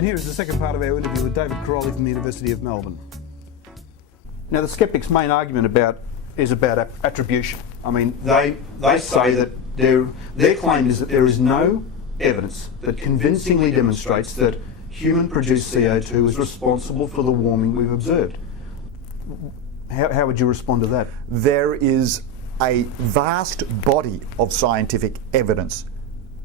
And here is the second part of our interview with David Crowley from the University of Melbourne. Now, the skeptics' main argument is about attribution. I mean, they say that their claim is that there is no evidence that convincingly demonstrates that human-produced CO2 is responsible for the warming we've observed. How would you respond to that? There is a vast body of scientific evidence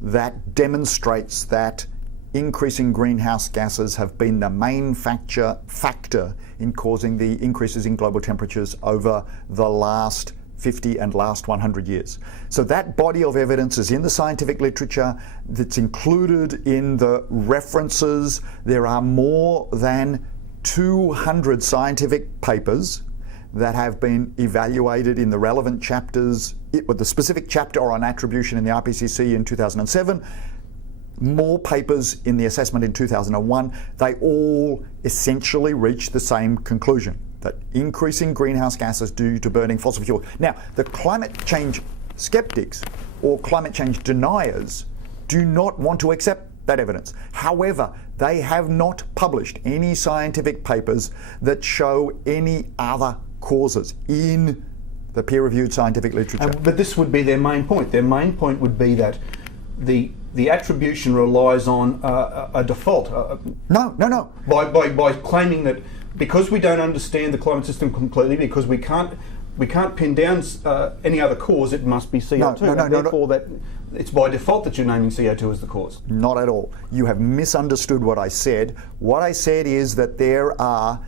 that demonstrates that increasing greenhouse gases have been the main factor in causing the increases in global temperatures over the last 50 and last 100 years. So that body of evidence is in the scientific literature, that's included in the references. There are more than 200 scientific papers that have been evaluated in the relevant chapters, with the specific chapter on attribution in the IPCC in 2007, more papers in the assessment in 2001. They all essentially reach the same conclusion, that increasing greenhouse gases due to burning fossil fuels. Now, the climate change skeptics or climate change deniers do not want to accept that evidence. However, they have not published any scientific papers that show any other causes in the peer-reviewed scientific literature. But this would be their main point. Their main point would be that the attribution relies on a default. No. By claiming that because we don't understand the climate system completely, because we can't pin down any other cause, it must be CO2. No. Therefore, that it's by default that you're naming CO2 as the cause. Not at all. You have misunderstood what I said. What I said is that there are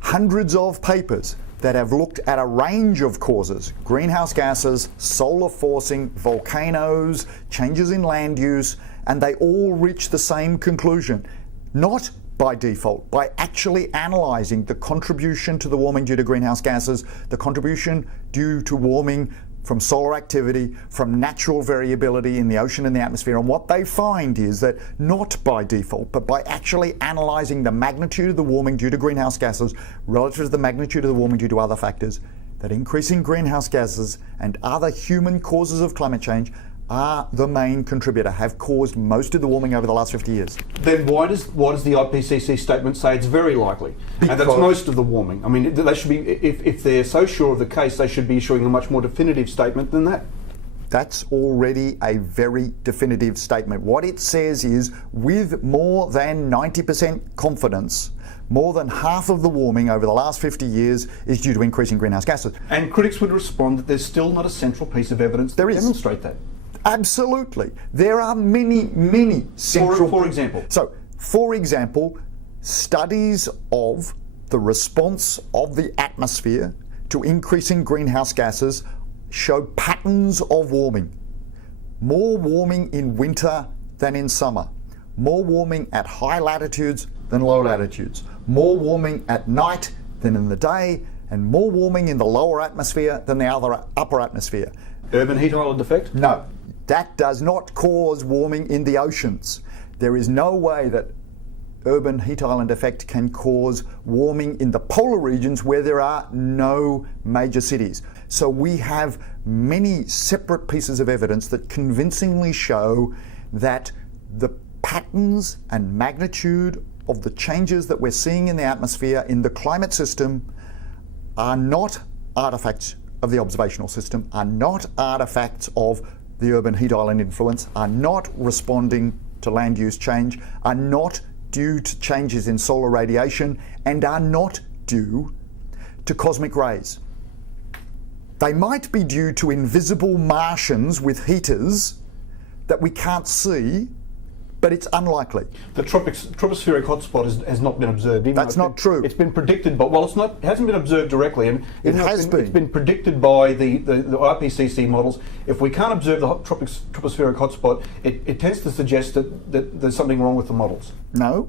hundreds of papers that have looked at a range of causes: greenhouse gases, solar forcing, volcanoes, changes in land use, and they all reach the same conclusion. Not by default, by actually analysing the contribution to the warming due to greenhouse gases, the contribution due to warming from solar activity, from natural variability in the ocean and the atmosphere. And what they find is that not by default, but by actually analysing the magnitude of the warming due to greenhouse gases relative to the magnitude of the warming due to other factors, that increasing greenhouse gases and other human causes of climate change are the main contributor, have caused most of the warming over the last 50 years. Then why does the IPCC statement say it's very likely? And that's most of the warming. I mean, they should be, if they're so sure of the case, they should be issuing a much more definitive statement than that. That's already a very definitive statement. What it says is, with more than 90% confidence, more than half of the warming over the last 50 years is due to increasing greenhouse gases. And critics would respond that there's still not a central piece of evidence that demonstrate that. Absolutely. There are many central... For example? So, for example, studies of the response of the atmosphere to increasing greenhouse gases show patterns of warming. More warming in winter than in summer. More warming at high latitudes than low latitudes. More warming at night than in the day, and more warming in the lower atmosphere than the upper atmosphere. Urban heat island effect? No. That does not cause warming in the oceans. There is no way that urban heat island effect can cause warming in the polar regions where there are no major cities. So we have many separate pieces of evidence that convincingly show that the patterns and magnitude of the changes that we're seeing in the atmosphere, in the climate system, are not artifacts of the observational system, are not artifacts of the urban heat island influence, are not responding to land use change, are not due to changes in solar radiation, and are not due to cosmic rays. They might be due to invisible Martians with heaters that we can't see, but it's unlikely. The tropospheric hotspot has not been observed. That's not true. It's been predicted by, it hasn't been observed directly, and it's been predicted by the IPCC models. If we can't observe the tropospheric hotspot, it tends to suggest that there's something wrong with the models. No.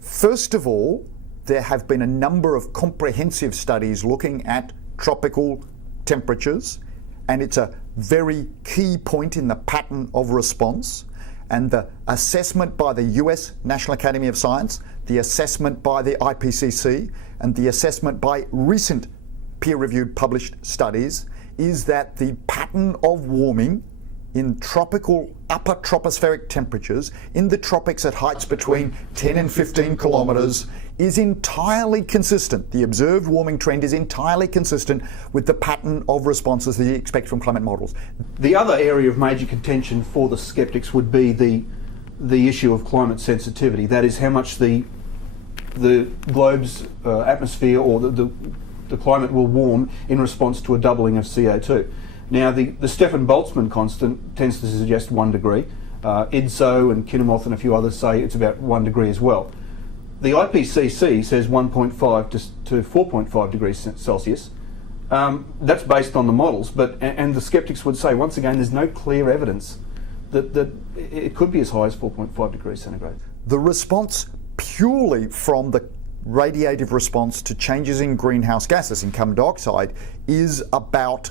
First of all, there have been a number of comprehensive studies looking at tropical temperatures, and it's a very key point in the pattern of response. And the assessment by the US National Academy of Science, the assessment by the IPCC, and the assessment by recent peer-reviewed published studies is that the pattern of warming in tropical upper tropospheric temperatures in the tropics at heights between 10 and 15 kilometres is entirely consistent. The observed warming trend is entirely consistent with the pattern of responses that you expect from climate models. The other area of major contention for the sceptics would be the issue of climate sensitivity. That is, how much the globe's atmosphere or the climate will warm in response to a doubling of CO2. Now, the Stefan Boltzmann constant tends to suggest 1 degree. IDSO and Kinnemoth and a few others say it's about 1 degree as well. The IPCC says 1.5 to 4.5 degrees Celsius. That's based on the models, and the sceptics would say, once again, there's no clear evidence that it could be as high as 4.5 degrees centigrade. The response purely from the radiative response to changes in greenhouse gases, in carbon dioxide, is about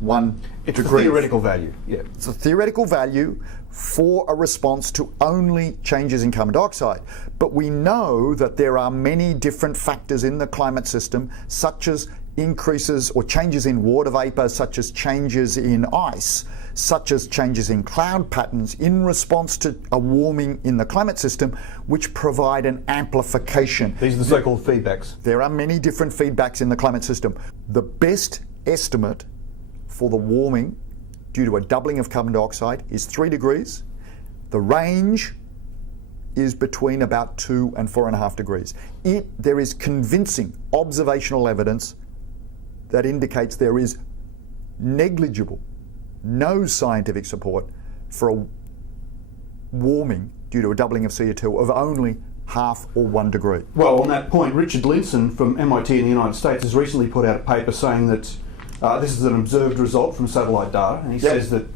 1 It's degree. a theoretical value, yeah. It's a theoretical value for a response to only changes in carbon dioxide. But we know that there are many different factors in the climate system, such as increases or changes in water vapour, such as changes in ice, such as changes in cloud patterns in response to a warming in the climate system, which provide an amplification. These are the so-called feedbacks. There are many different feedbacks in the climate system. The best estimate for the warming due to a doubling of carbon dioxide is 3 degrees. The range is between about 2 and 4.5 degrees. There is convincing observational evidence that indicates there is negligible, no scientific support for a warming due to a doubling of CO2 of only 0.5 or 1 degree. Well, on that point, Richard Linson from MIT in the United States has recently put out a paper saying that this is an observed result from satellite data, and he says that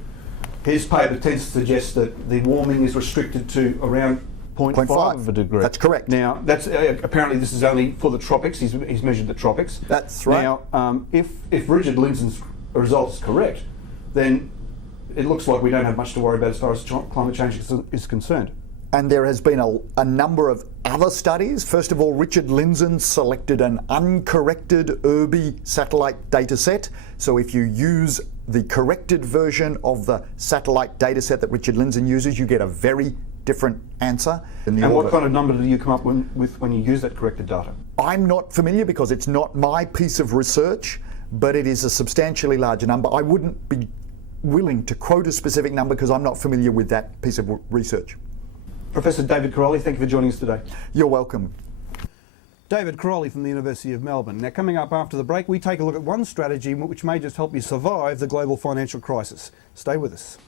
his paper tends to suggest that the warming is restricted to around 0.5 of a degree. That's correct. Now, that's apparently this is only for the tropics. He's measured the tropics. That's right. Now, if Richard Linson's result is correct, then it looks like we don't have much to worry about as far as climate change is concerned. And there has been a number of other studies. First of all, Richard Linson selected an uncorrected ERBI satellite data set. So if you use the corrected version of the satellite data set that Richard Linson uses, you get a very different answer. And what kind of number do you come up with when you use that corrected data? I'm not familiar because it's not my piece of research, but it is a substantially larger number. I wouldn't be willing to quote a specific number because I'm not familiar with that piece of research. Professor David Caroli, thank you for joining us today. You're welcome. David Caroli from the University of Melbourne. Now, coming up after the break, we take a look at one strategy which may just help you survive the global financial crisis. Stay with us.